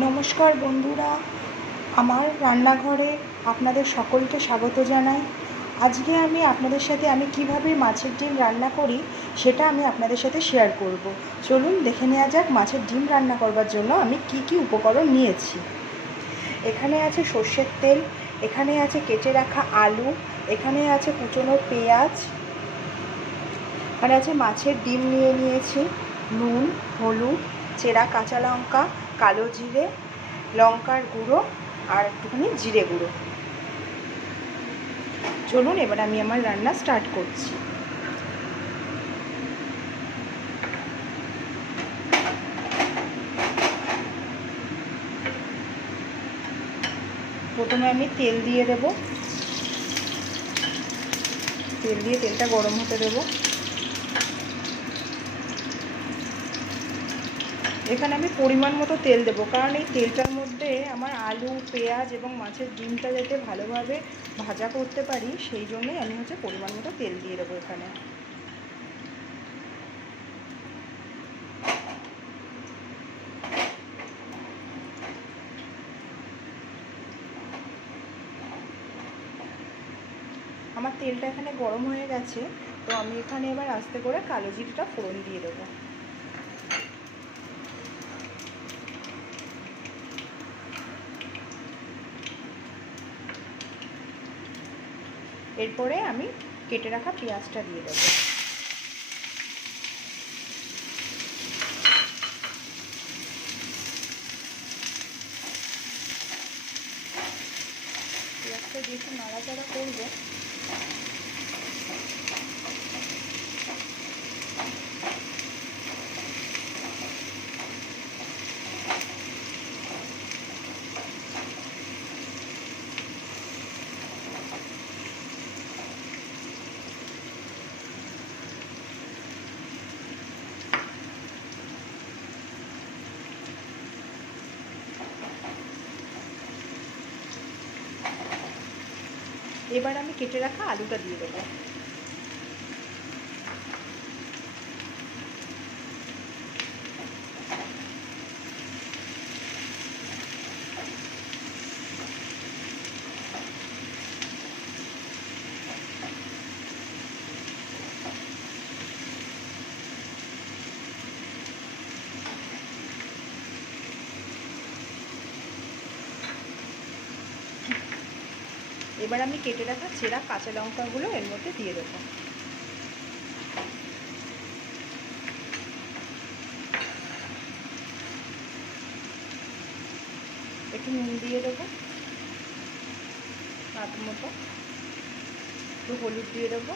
নমস্কার বন্ধুরা, আমার রান্নাঘরে আপনাদের সকলকে স্বাগত জানাই। আজকে আমি আপনাদের সাথে কিভাবে মাছের ডিম রান্না করি সেটা আমি আপনাদের সাথে শেয়ার করব। চলুন দেখে নেওয়া যাক মাছের ডিম রান্না করবার জন্য আমি কি কি উপকরণ নিয়েছি। এখানে আছে সর্ষের তেল, এখানে আছে কেটে রাখা আলু, এখানে আছে কুচনো পেঁয়াজ, এখানে আছে মাছের ডিম নিয়েছি, নুন, হলুদ, চেরা কাঁচা লঙ্কা, কালো জিরে, লঙ্কার গুঁড়ো আর একটুখানি জিরে গুঁড়ো। চলুন এবার আমি আমার রান্না স্টার্ট করছি। প্রথমে আমি তেল দিয়ে দেব, তেল দিয়ে তেলটা গরম হতে দেব। এখানে আমি পরিমাণ মতো তেল দেব, কারণ এই তেলটার মধ্যে আমার আলু, পেঁয়াজ এবং মাছের ডিমটা যাতে ভালোভাবে ভাজা করতে পারি সেই জন্যই আমি পরিমাণ মতো তেল দিয়ে দেবো এখানে। আমার তেলটা এখানে গরম হয়ে গেছে, তো আমি এখানে এবার আস্তে করে কালো জিরেটা ফোড়ন দিয়ে দেবো। এরপরে আমি কেটে রাখা পেঁয়াজটা দিয়ে দেবো। পেঁয়াজটা দিয়ে একটু নাড়াচাড়া করবো। এবার আমি কেটে রাখা আলুটা দিয়ে দেবো। এবার আমি কেটে রাখা চেরা কাঁচা লঙ্কাগুলো এর মধ্যে দিয়ে দেবো। একটু নুন দিয়ে দেবো, স্বাদ মতো একটু হলুদ দিয়ে দেবো।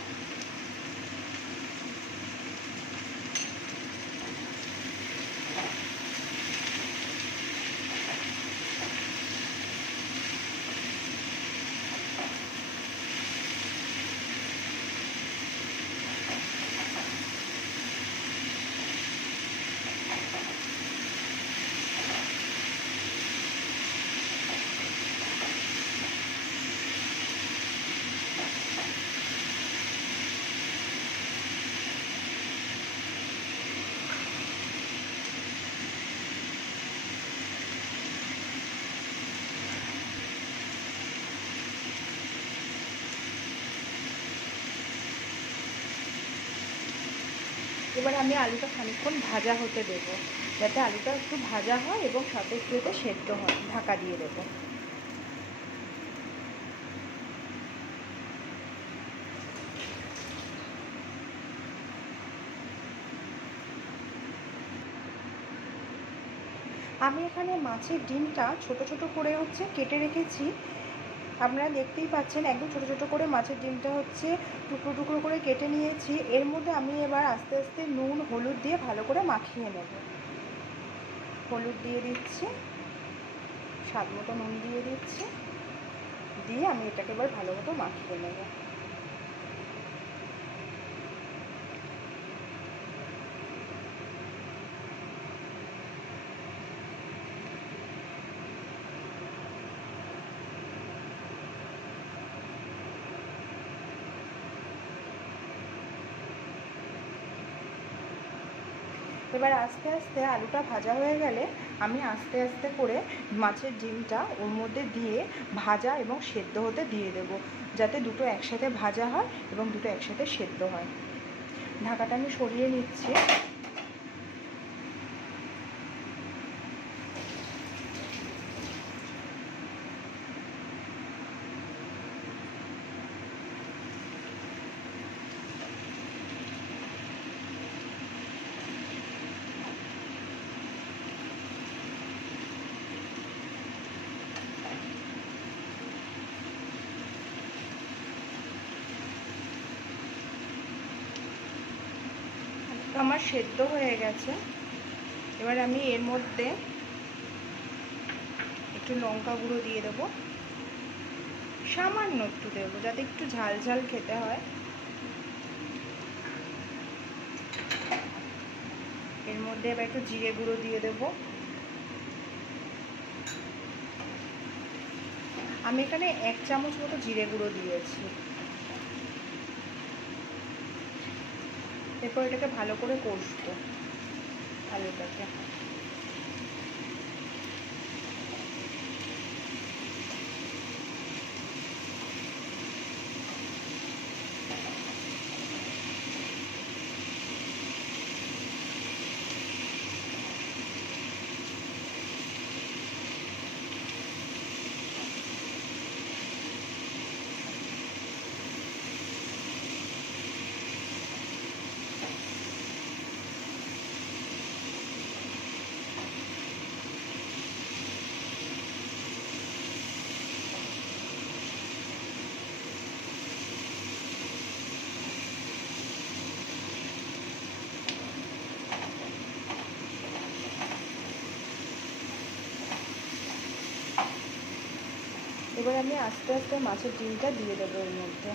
এবার আমি আলুটা খানিকক্ষণ ভাজা হতে দেবো, যাতে আলুটা একটু ভাজা হয় এবং সাথে একটু সেদ্ধ হয়। ঢাকা দিয়ে দেবো। আমি এখানে মাছের ডিমটা ছোট ছোট করে কেটে রেখেছি। আপনারা দেখতেই পাচ্ছেন একদম ছোট ছোট করে মাছের ডিমটা টুকরো টুকরো করে কেটে নিয়েছি। এর মধ্যে আমি এবার আস্তে আস্তে নুন, হলুদ দিয়ে ভালো করে মাখিয়ে নেব। হলুদ দিয়ে দিচ্ছি, স্বাদ মতো নুন দিয়ে দিচ্ছি, দিয়ে আমি এটাকে এবার ভালো মতো মাখিয়ে নেব। এবার আস্তে আস্তে আলুটা ভাজা হয়ে গেলে আমি আস্তে আস্তে করে মাছের ডিমটা ওর মধ্যে দিয়ে ভাজা এবং সেদ্ধ হতে দিয়ে দেব, যাতে দুটো একসাথে ভাজা হয় এবং দুটো একসাথে সেদ্ধ হয়। ঢাকাটা আমি সরিয়ে নিচ্ছি। আমার সেদ্ধ হয়ে গেছে। এবার আমি এর মধ্যে একটু লঙ্কা গুঁড়ো দিয়ে দেবো, সামান্য একটু দেবো যাতে একটু ঝাল ঝাল খেতে হয়। এর মধ্যে এবার একটু জিরে গুঁড়ো দিয়ে দেবো। আমি এখানে 1 চামচ মতো জিরে গুঁড়ো দিয়েছি। এরপর এটাকে ভালো করে কষবো আলুটাকে। এবার আমি আস্তে আস্তে মাছের ডিমটা দিয়ে দেবো এর মধ্যে।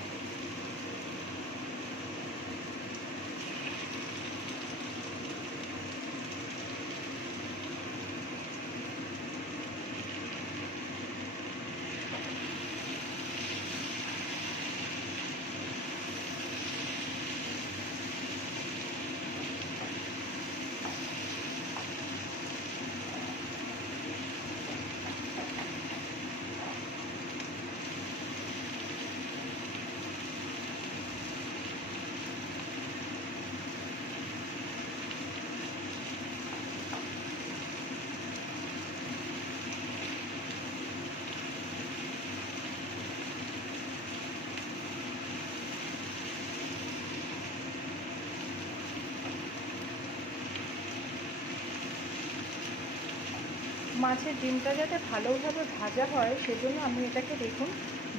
মাছের ডিমটা যাতে ভালোভাবে ভাজা হয় সেজন্য আমি এটাকে দেখুন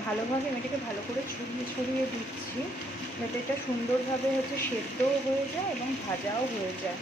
ভালোভাবে এটাকে ভালো করে ছড়িয়ে ছড়িয়ে দিচ্ছি, যাতে এটা সুন্দরভাবে সেদ্ধও হয়ে যায় এবং ভাজাও হয়ে যায়।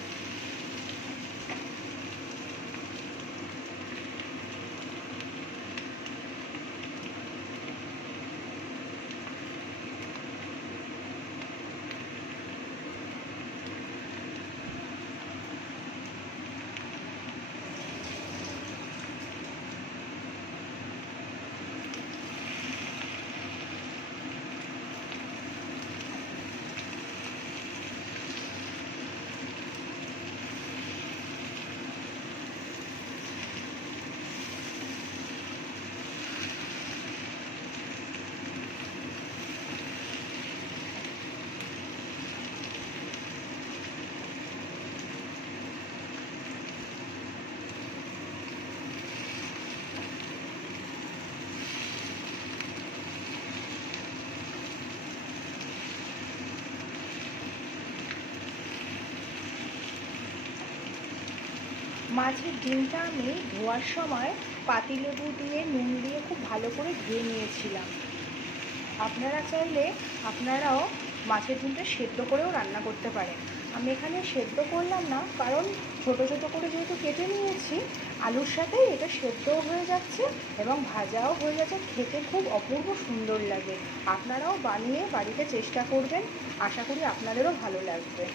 মাছের ডিমটা আমি ধোয়ার সময় পাতিলেবু দিয়ে নুন দিয়ে খুব ভালো করে ধুয়ে নিয়েছিলাম। আপনারা চাইলে আপনারাও মাছের ডিমটা সেদ্ধ করেও রান্না করতে পারেন। আমি এখানে সেদ্ধ করলাম না, কারণ ছোটো ছোটো করে যেহেতু কেটে নিয়েছি, আলুর সাথেই এটা সেদ্ধও হয়ে যাচ্ছে এবং ভাজাও হয়ে যাচ্ছে, খেতে খুব অপূর্ব সুন্দর লাগে। আপনারাও বানিয়ে বাড়িতে চেষ্টা করবেন, আশা করি আপনাদেরও ভালো লাগবে।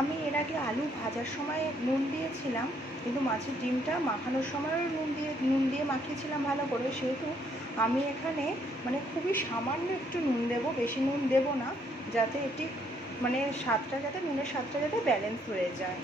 আমি এর আগে আলু ভাজার সময় নুন দিয়েছিলাম, কিন্তু মাছের ডিমটা মাখানোর সময়ও নুন দিয়ে মাখিয়েছিলাম ভালো করে। সেহেতু আমি এখানে মানে খুবই সামান্য একটু নুন দেবো, বেশি নুন দেবো না, যাতে এটি মানে নুনের স্বাদটা যাতে ব্যালেন্স হয়ে যায়।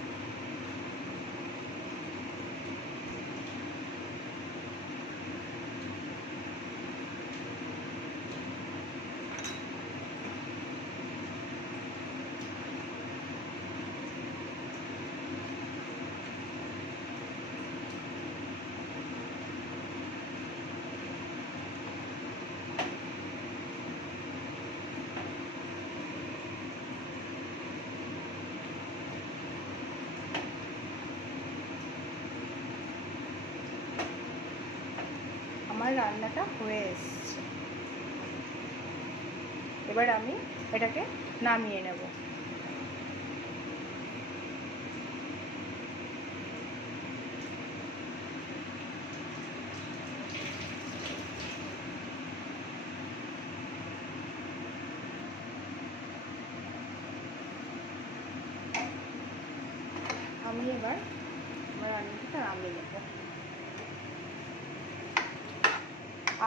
আমার রান্নাটা হয়ে এসছে, এবার আমি এটাকে নামিয়ে নেব। আমি এবার আমার রান্নাটা নামিয়ে নেব।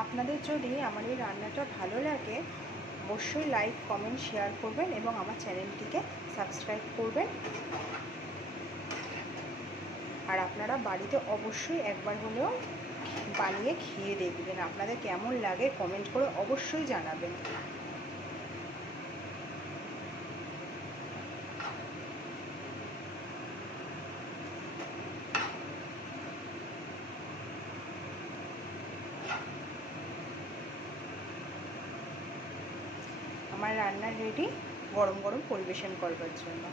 আপনাদের যদি আমার এই রান্নাটা ভালো লাগে, অবশ্যই লাইক, কমেন্ট, শেয়ার করবেন এবং আমার চ্যানেলটিকে সাবস্ক্রাইব করবেন। আর আপনারা বাড়িতে অবশ্যই একবার হলেও বানিয়ে খেয়ে দেখবেন। আপনাদের কেমন লাগে কমেন্ট করে অবশ্যই জানাবেন। আমার রান্না রেডি, গরম গরম পরিবেশন করবার জন্য।